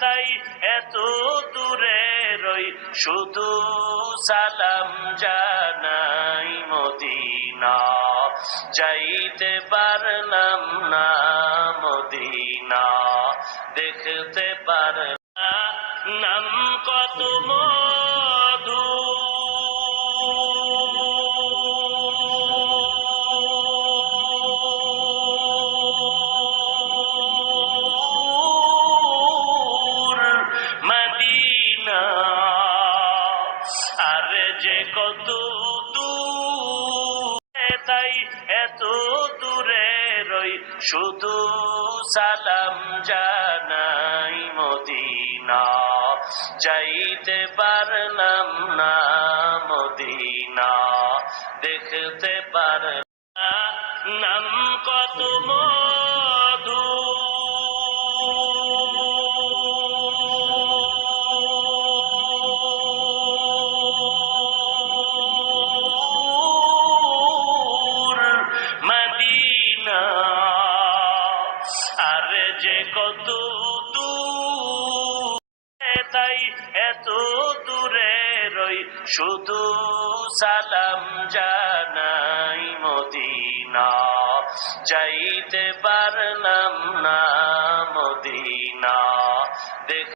তাই এত দূরে রই, শুধু সালাম জানাই মদিনা। যাইতে পারলাম না মদিনা, দেখতে পারলাম না, নাম কত মধু। মদিনা আর যে কত দূর, তাই এত দূরে রই, শুধু সালাম জানাই মদিনা। যাইতে পারলাম না মদিনা, দেখতে পারলাম না, নাম কত মধু। মদিনা আর যে কত দূর, তাই এত দূরে রই, শুধু সালাম জানাই মদিনা। যাইতে পারলাম না মদিনা, দেখ